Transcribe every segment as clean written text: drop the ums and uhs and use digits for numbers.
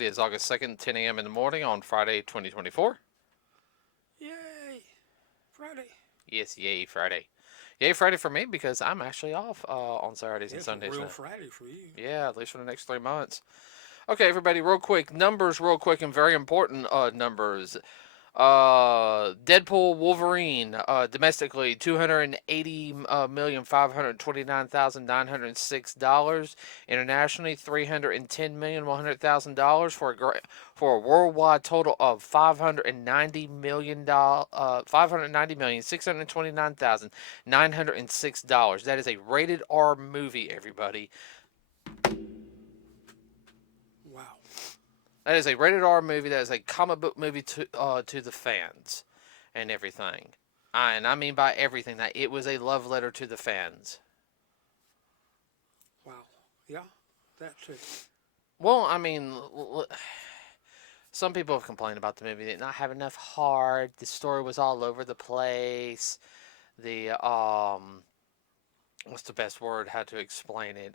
everybody. It's August 2nd, 10 a.m. in the morning on Friday, 2024. Yay! Friday. Yes, yay, Friday. Yay, Friday for me because I'm actually off on Saturdays and It's a Sundays real now. Friday for you. Yeah, at least for the next 3 months. Okay, everybody, real quick. Numbers, real quick, and very important numbers. Deadpool Wolverine domestically $280,529,906. Internationally $310,100,000 for a worldwide total of $590,629,906. That is a rated R movie, everybody. Wow. That is a rated R movie. That is a comic book movie to the fans and everything. And I mean by everything that it was a love letter to the fans. Wow. Yeah, that too. Well, I mean, some people have complained about the movie. It did not have enough heart. The story was all over the place. The what's the best word? How to explain it?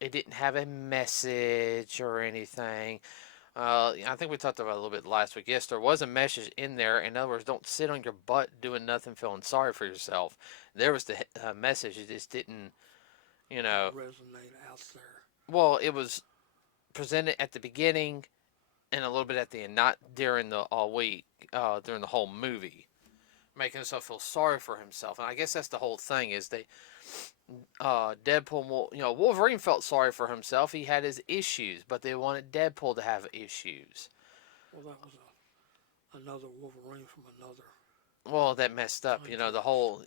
It didn't have a message or anything. I think we talked about it a little bit last week. Yes, there was a message in there. In other words, don't sit on your butt doing nothing, feeling sorry for yourself. There was the message. It just didn't, you know. Resonate out there. Well, it was presented at the beginning and a little bit at the end, not during the all week, during the whole movie, making himself feel sorry for himself. And I guess that's the whole thing is they Deadpool, Wolverine felt sorry for himself. He had his issues, but they wanted Deadpool to have issues. Well, that was another Wolverine from another. Well, that messed up. The whole,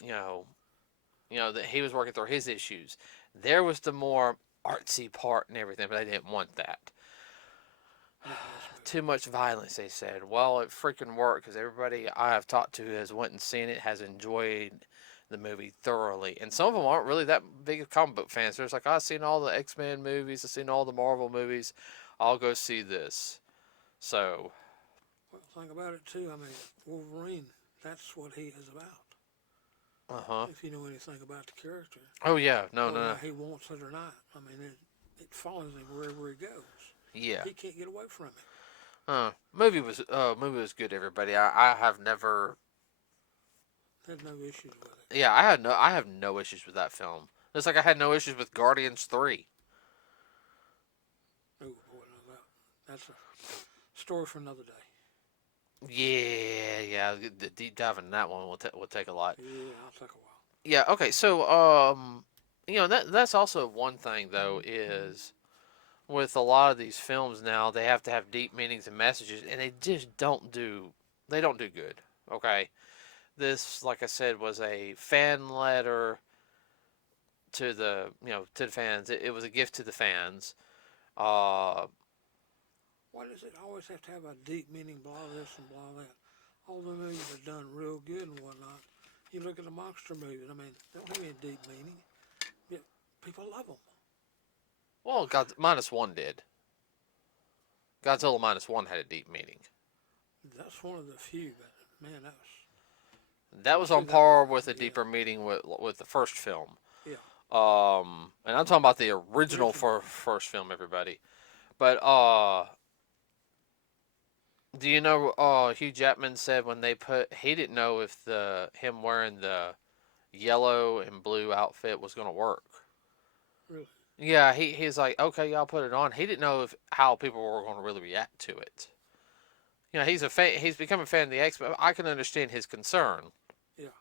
that he was working through his issues. There was the more artsy part and everything, but they didn't want that. Too much violence, they said. Well, it freaking worked because everybody I have talked to has went and seen it, has enjoyed the movie thoroughly. And some of them aren't really that big of comic book fans. There's like, I've seen all the X-Men movies, I've seen all the Marvel movies. I'll go see this. So. Well, think about it too. I mean, Wolverine, that's what he is about. Uh-huh. If you know anything about the character. Oh, yeah. No. He wants it or not. I mean, it follows him wherever he goes. Yeah. He can't get away from it. Movie was good, everybody. I have never had no issues with it. Yeah, I have no issues with that film. It's like I had no issues with Guardians 3. Oh boy, no, that's a story for another day. Yeah, the deep dive in that one will take a lot. Yeah, I'll take a while. Yeah, okay, so that's also one thing though is with a lot of these films now they have to have deep meanings and messages, and they just don't do good. Okay, this, like I said, was a fan letter to the fans. It was a gift to the fans. Why does it always have to have a deep meaning? Blah this and blah that. All the movies are done real good and whatnot. You look at the monster movies. I mean, they don't have any deep meaning. Yet people love them. Well, God -1 did. Godzilla -1 had a deep meaning. That's one of the few, but man, that was on par with a deeper meaning with the first film. Yeah. And I'm talking about the original first film, everybody. But do you know Hugh Jackman said when he didn't know if him wearing the yellow and blue outfit was going to work. Really? Yeah, he's like, okay, y'all put it on. He didn't know how people were going to really react to it. He's a fan. He's become a fan of the X-Men. I can understand his concern. Yeah.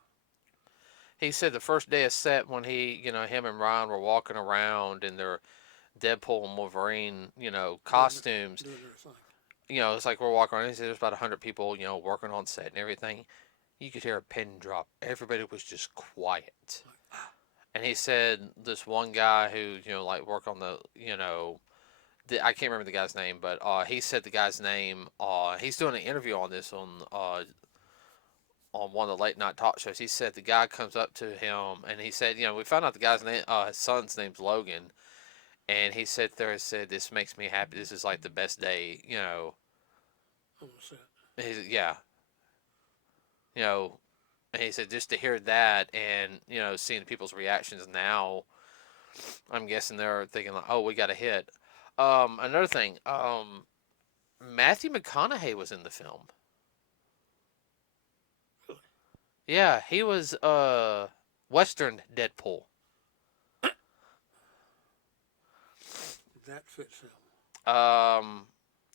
He said the first day of set when him and Ryan were walking around in their Deadpool and Wolverine, costumes. Doing their thing. It's like we're walking around. He said there's about 100 people, working on set and everything. You could hear a pin drop. Everybody was just quiet. And he said this one guy who, worked on the, I can't remember the guy's name, but he said the guy's name. He's doing an interview on this on one of the late night talk shows. He said the guy comes up to him and he said, we found out the guy's name, his son's name's Logan. And he said this makes me happy. This is like the best day, Yeah. And he said just to hear that and, seeing people's reactions now, I'm guessing they're thinking like, oh, we got a hit. Another thing. Matthew McConaughey was in the film. Really? Yeah, he was Western Deadpool. That fits him. Um,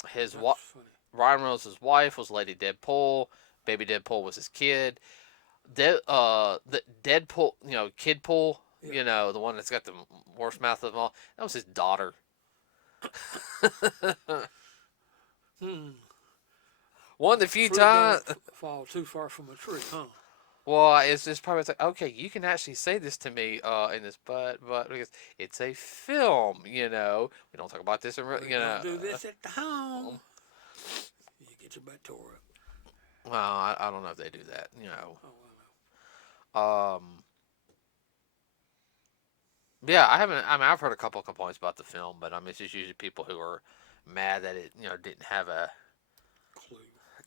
his That's funny. Ryan Reynolds' wife was Lady Deadpool. Baby Deadpool was his kid. The Deadpool, Kid Pool, Yeah. the one that's got the worst mouth of them all. That was his daughter. Hmm. One of the few Fruit times. don't fall too far from a tree, huh? Well, it's probably like, okay, you can actually say this to me in this, but because it's a film, we don't talk about this in We don't do this at the home. You get your butt tore up. well, I don't know if they do that, Oh, I know. Yeah, I've heard a couple of complaints about the film, but it's just usually people who are mad that it, didn't have a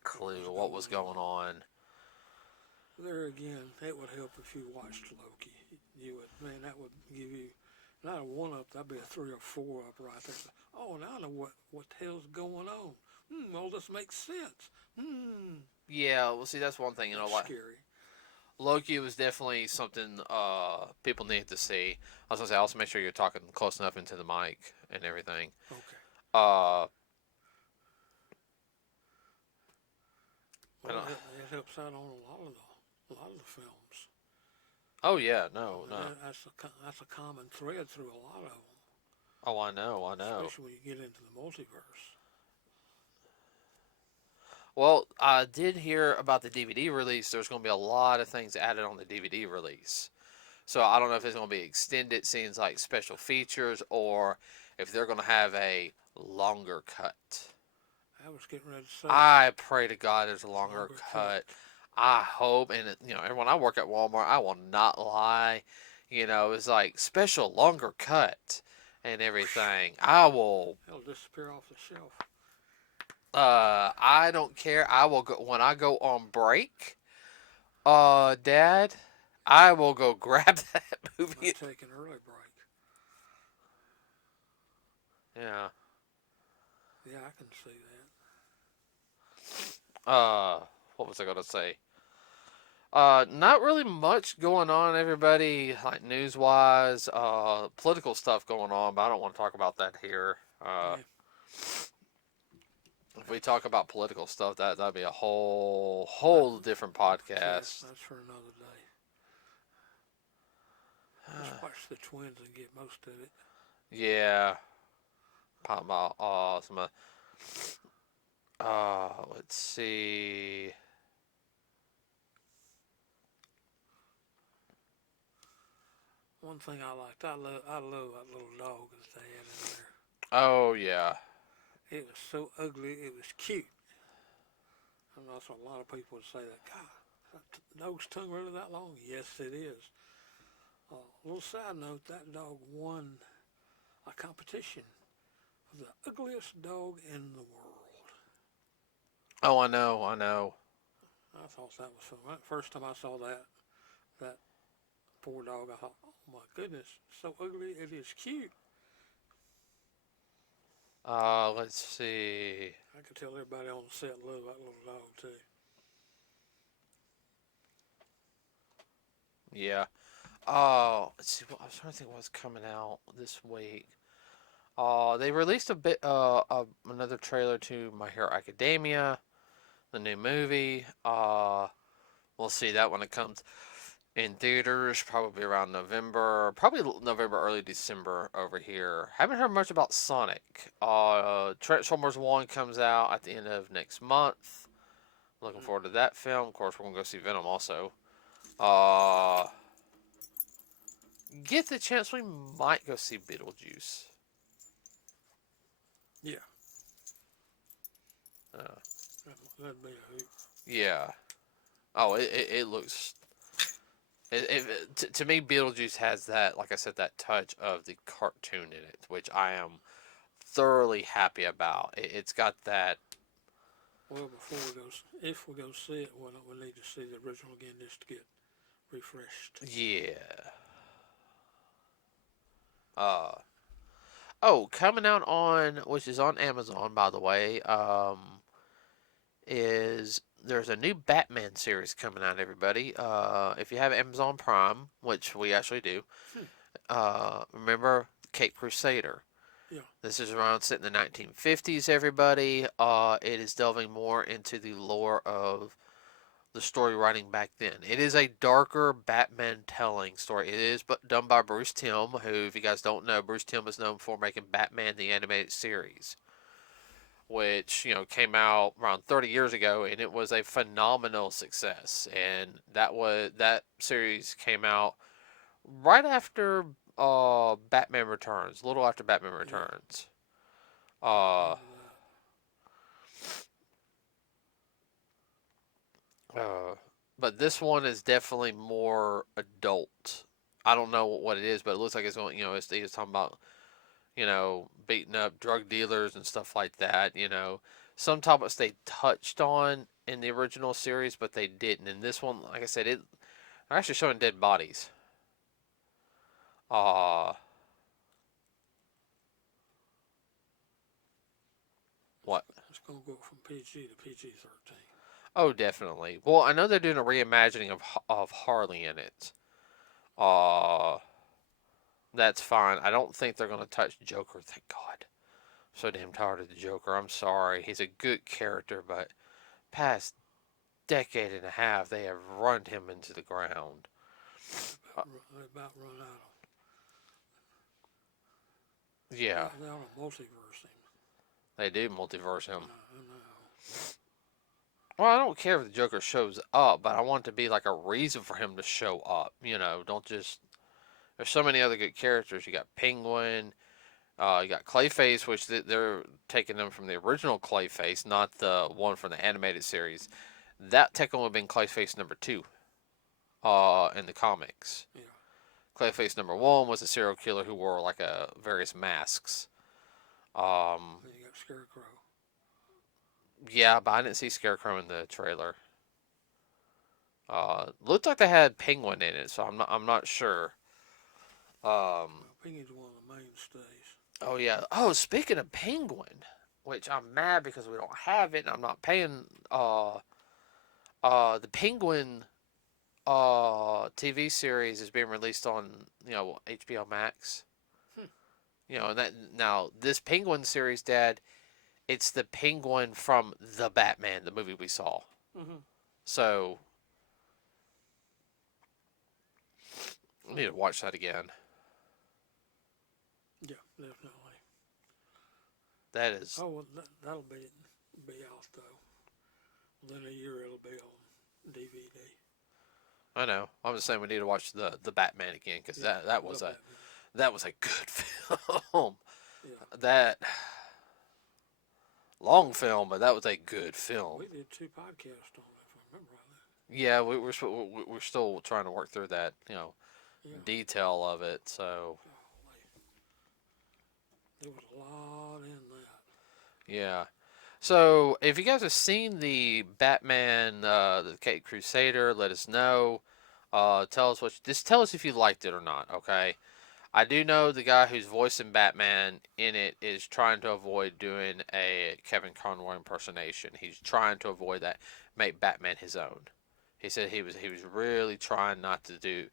clue what was going on. There again, it would help if you watched Loki. You would, man, that would give you not a 1-up, that'd be a 3 or 4-up right there. Oh, now I know what the hell's going on. All this makes sense. Yeah, well, see, that's one thing, That's like scary. Loki was definitely something people need to see. I was gonna say, also make sure you're talking close enough into the mic and everything. Okay. Uh, Well, it helps out on a lot of the films. oh yeah, no, I mean, no. that's a common thread through a lot of them. Oh, I know. Especially when you get into the multiverse. Well, I did hear about the DVD release. There's going to be a lot of things added on the DVD release. So I don't know if it's going to be extended scenes like special features or if they're going to have a longer cut. I was getting ready to say I pray to God there's a longer longer cut. I hope, and when I work at Walmart, I will not lie. It's like special longer cut and everything. I will. It'll disappear off the shelf. I don't care. I will go when I go on break. Dad, I will go grab that movie. Might take an early break. Yeah. Yeah, I can see that. What was I gonna say? Not really much going on, everybody, like news wise, political stuff going on, but I don't want to talk about that here. Yeah. If we talk about political stuff, that'd be a whole different podcast. That's for another day. Just watch the twins and get most of it. Yeah. Pop my some let's see. One thing I liked, I love that little dog that they had in there. Oh yeah. It was so ugly, it was cute. And that's what a lot of people would say that, God, that dog's tongue really that long? Yes, it is. A little side note, that dog won a competition for the ugliest dog in the world. Oh, I know. I thought that was fun. First time I saw that poor dog, I thought, oh my goodness, so ugly, it is cute. Let's see. I could tell everybody on the set loved that little dog too. Yeah. Let's see. I was trying to think what's coming out this week. They released a bit another trailer to My Hero Academia, the new movie. We'll see that when it comes in theaters, probably around November, early December over here. Haven't heard much about Sonic. Transformers 1 comes out at the end of next month. Looking forward to that film. Of course, we're going to go see Venom also. Get the chance, we might go see Beetlejuice. Yeah. That'd be a hoot. Yeah. Oh, it looks. To me, Beetlejuice has that, like I said, that touch of the cartoon in it, which I am thoroughly happy about. It's got that. Well, if we go see it, we need to see the original again just to get refreshed. Yeah. Oh, coming out on, which is on Amazon, by the way, is there's a new Batman series coming out, everybody. If you have Amazon Prime, which we actually do, Hmm. remember Cape Crusader. Yeah. This is around set in the 1950s, everybody. It is delving more into the lore of the story writing back then. It is a darker Batman telling story. It is done by Bruce Timm, who, if you guys don't know, Bruce Timm is known for making Batman the animated series, which came out around 30 years ago, and it was a phenomenal success. And that series came out right after Batman Returns, a little after Batman Yeah. Returns. Uh, Remember that. uh, but this one is definitely more adult. I don't know what it is, but it looks like it's going. It's talking about beating up drug dealers and stuff like that. Some topics they touched on in the original series, but they didn't. In this one, like I said, they're actually showing dead bodies. Uh, what? It's gonna go from PG to PG-13. Oh, definitely. Well, I know they're doing a reimagining of Harley in it. Uh, that's fine. I don't think they're gonna touch Joker. Thank God. I'm so damn tired of the Joker. I'm sorry. He's a good character, but past decade and a half, they have run him into the ground. Uh, They about run out of. yeah, They ought to multiverse him. they do multiverse him. I know. Well, I don't care if the Joker shows up, but I want it to be like a reason for him to show up. Don't just. There's so many other good characters. You got Penguin. You got Clayface, which they're taking them from the original Clayface, not the one from the animated series. That technically would have been Clayface number 2 in the comics. Yeah. Clayface number 1 was a serial killer who wore like various masks. Then you got Scarecrow. Yeah, but I didn't see Scarecrow in the trailer. Looked like they had Penguin in it, so I'm not sure. Well, Penguin's one of the mainstays. Oh yeah. Oh, speaking of Penguin, which I'm mad because we don't have it, and I'm not paying. The Penguin TV series is being released on HBO Max. Hmm. And that now this Penguin series, Dad, it's the Penguin from the Batman, the movie we saw. Mm-hmm. So I need to watch that again. Yeah, definitely. That is. Oh, well, that'll be out though. Within a year, it'll be on DVD. I know. I'm just saying we need to watch the Batman again because Yeah, that was Batman. that was a good film. Yeah. That long film, but that was a good film. We did 2 podcasts on it, if I remember right. Yeah, we're still trying to work through that Yeah. detail of it. So There was a lot in that. yeah. So if you guys have seen the Batman, the Cape Crusader, let us know. Tell us tell us if you liked it or not. Okay. I do know the guy who's voicing Batman in it is trying to avoid doing a Kevin Conroy impersonation. He's trying to avoid that, make Batman his own. He said he was really trying not to do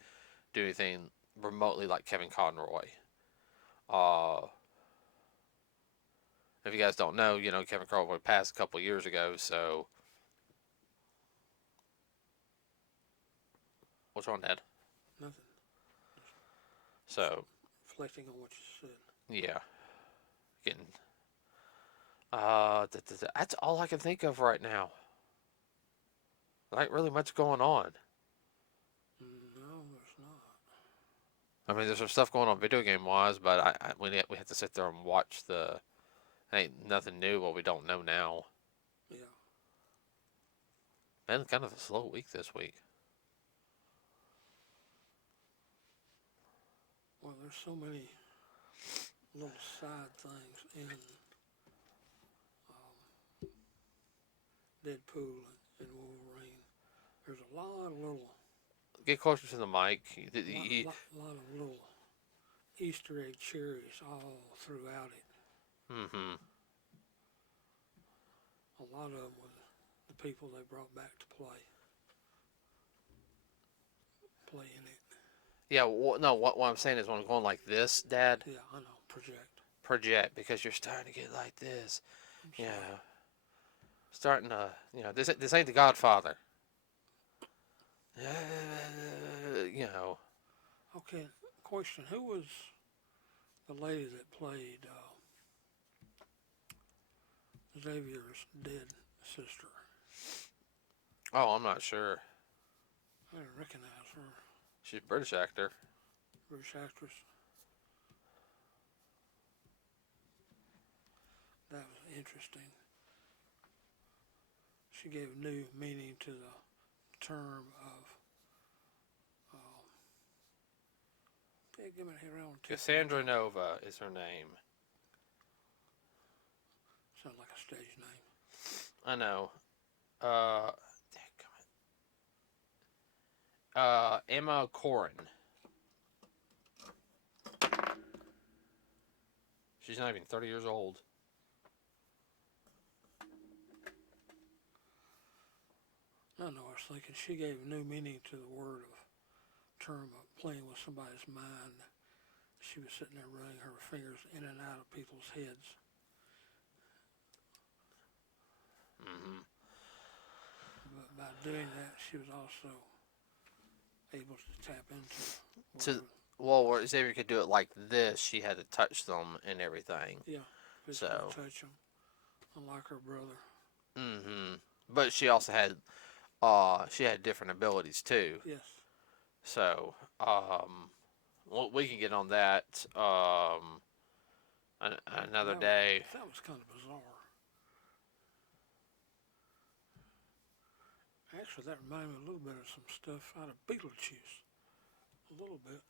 anything remotely like Kevin Conroy. Uh, if you guys don't know, Kevin Conroy passed a couple years ago. So what's wrong, Dad? Nothing. So Reflecting on what you said. yeah, getting that's all I can think of right now. There ain't really much going on. No, there's not. I mean, there's some stuff going on video game wise, but we have to sit there and watch the. Ain't nothing new. What we don't know now. Yeah. Been kind of a slow week this week. Well, there's so many little side things in Deadpool and Wolverine. There's a lot of little, Get closer to the mic. lot of little Easter egg cherries all throughout it. Mm-hmm. A lot of them were the people they brought back to play in it. Yeah. No. What I'm saying is, when I'm going like this, Dad, Yeah, I know. Project. project, because you're starting to get like this. I'm Yeah. sorry. Starting to, this ain't the Godfather. You know. Okay, question. Who was the lady that played Xavier's dead sister? Oh, I'm not sure. I didn't recognize her. She's a British actor. British actress. That was interesting. She gave new meaning to the term of give me here on Cassandra Nova is her name. Sounds like a stage name. I know. Emma Corrin. She's not even 30 years old. I know. I was thinking she gave new meaning to the word of term of playing with somebody's mind. She was sitting there running her fingers in and out of people's heads. Mm-hmm. But by doing that, she was also able to tap into. Well, where Xavier could do it like this, she had to touch them and everything. Yeah, physically touch them, unlike her brother. Mm-hmm. But she also had, different abilities too. Yes. So, well, we can get on that another day. That was kind of bizarre. Actually, that reminded me a little bit of some stuff out of Beetlejuice. A little bit.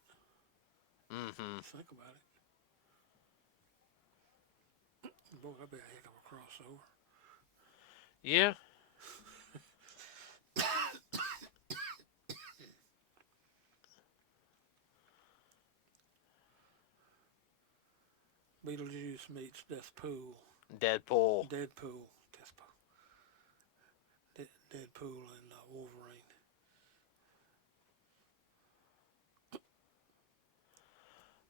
Mm-hmm. Think about it. Boy, that'd be a heck of a crossover. Yeah. Beetlejuice meets Deathpool. Deadpool. Deadpool. Deadpool and Wolverine.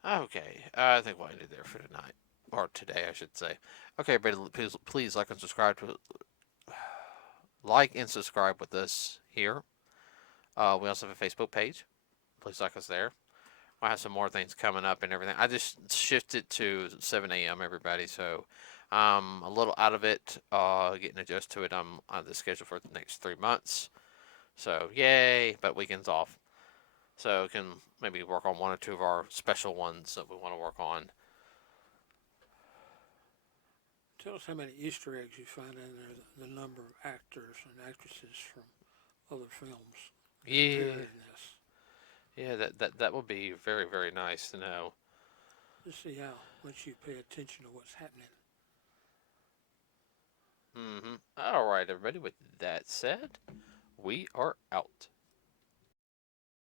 Okay, I think we'll end it there for tonight. Or today, I should say. Okay, everybody, please like and subscribe to with us here. We also have a Facebook page. Please like us there. I have some more things coming up and everything. I just shifted to 7 a.m. everybody, so I'm a little out of it. Getting adjusted to it. I'm on the schedule for the next 3 months. So yay! But weekends off, so we can maybe work on one or two of our special ones that we want to work on. Tell us how many Easter eggs you find in there, the number of actors and actresses from other films. Yeah. Yeah, that would be very, very nice to know. Just see how much you pay attention to what's happening. Mm-hmm. All right, everybody. With that said, we are out.